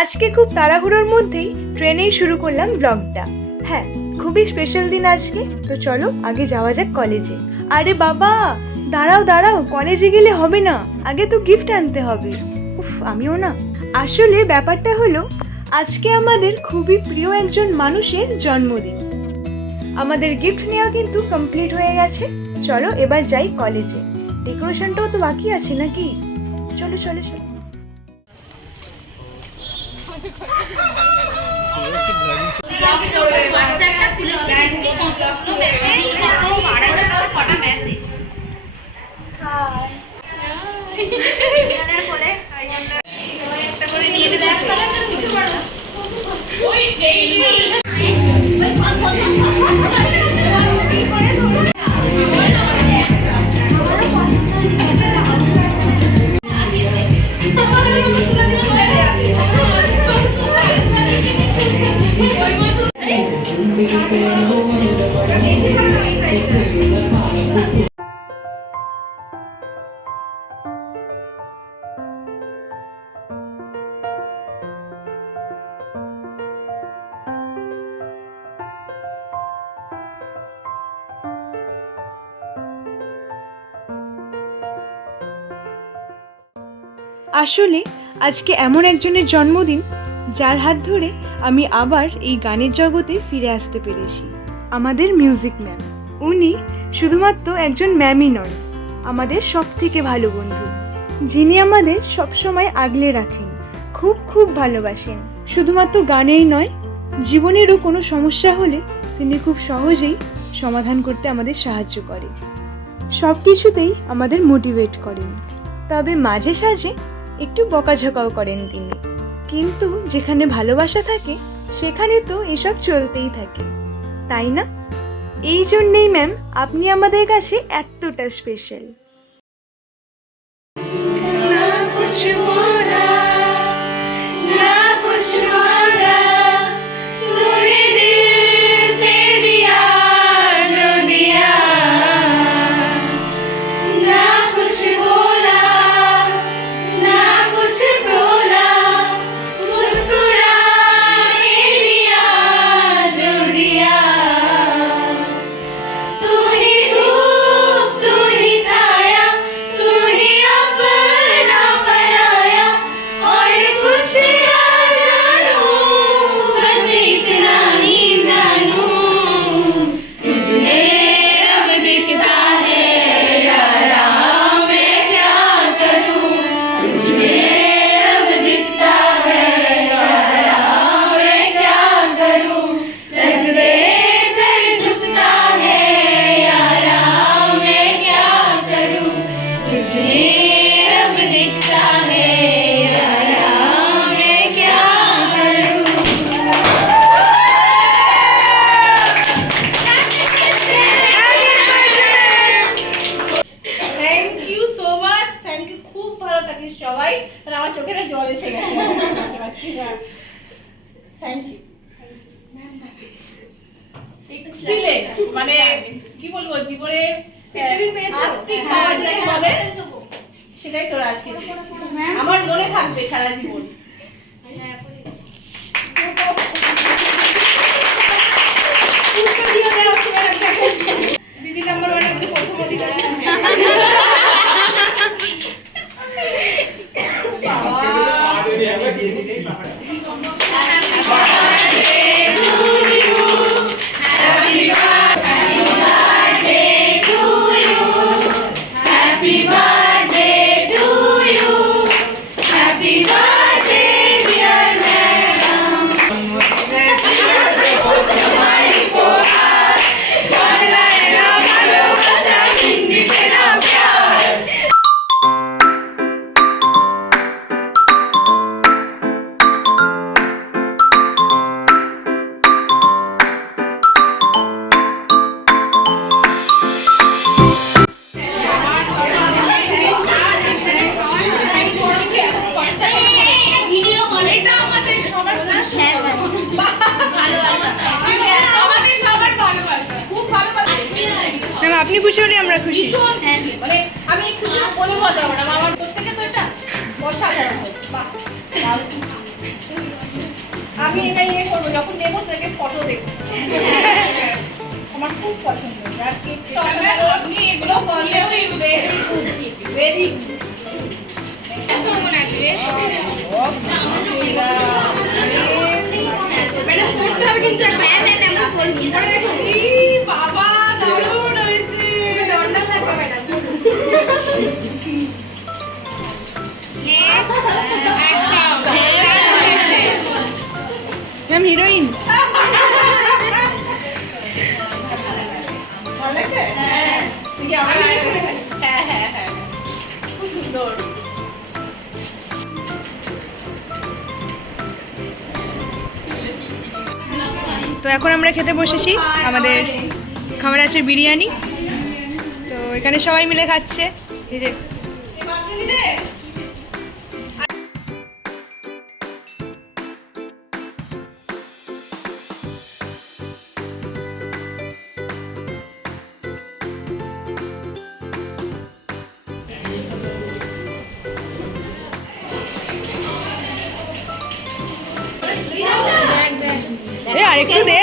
আজকে খুব তাড়াহুড়োর মধ্যেই ট্রেনেই শুরু করলাম ব্লগটা। হ্যাঁ, খুবই স্পেশাল দিন আজকে। তো চলো আগে যাওয়া যাক কলেজে। আরে বাবা, দাঁড়াও দাঁড়াও, কলেজে গেলে হবে না, আগে তো গিফট আনতে হবে। উফ, আমিও না। আসলে ব্যাপারটা হলো, আজকে আমাদের খুবই প্রিয় একজন মানুষের জন্মদিন। আমাদের গিফট নেওয়া কিন্তু কমপ্লিট হয়ে গেছে। চলো এবার যাই কলেজে। ডেকোরেশনটাও তো বাকি আছে নাকি? চলো চলো চলো। আসলে আজকে এমন একজনের জন্মদিন যার হাত ধরে আমি আবার এই গানের জগতে ফিরে আসতে পেরেছি। আমাদের মিউজিক ম্যাম। উনি শুধুমাত্র একজন ম্যামই নন, আমাদের সব থেকে ভালো বন্ধু, যিনি আমাদের সবসময় আগলে রাখেন, খুব খুব ভালোবাসেন। শুধুমাত্র গানেই নয়, জীবনেরও কোনো সমস্যা হলে তিনি খুব সহজেই সমাধান করতে আমাদের সাহায্য করে, সব কিছুতেই আমাদের মোটিভেট করেন। তবে মাঝে সাঝে একটু বকাঝকাও করেন তিনি, কিন্তু যেখানে ভালোবাসা থাকে সেখানে তো এসব চলতেই থাকে, তাই না? এই জন্যেই ম্যাম আপনি আমাদের কাছে এতটা স্পেশাল। সবাই আমার চোখে জল এসে গেছে। মানে কি বলবো, জীবনের সেটাই তোরা আজকে আমার মনে থাকবে সারা জীবন। দিদি নাম্বার ওয়ান আজকে প্রথম অধিকারী। আপনি খুশি হলে আমরা খুশি। মানে আমি খুশি বলে বলতে পারবো না, আমার প্রত্যেকে তো এটা অসাধারণ। আমি এটা ইয়ে করবো, যখন নেবো তোকে ফটো দেখবো। আমার খুব পছন্দ। যার কেকটা আপনি এগুলো করলেও ভেরি গুড, ভেরি গুড। কেমন আসবে? ম্যাডাম করতে হবে কিন্তু বাবা দারুণ হয়েছে। দরকার লাগবে ম্যাডাম। Ma'am heroine. ভালো লাগছে? হ্যাঁ। তুই কি আমার দিকে করে খাবি? হ্যাঁ হ্যাঁ হ্যাঁ। খুব সুন্দর। তো এখন আমরা খেতে বসেছি, আমাদের খাবার আছে বিরিয়ানি। তো এখানে সবাই মিলে খাচ্ছে। এই যে আরেকটু দে।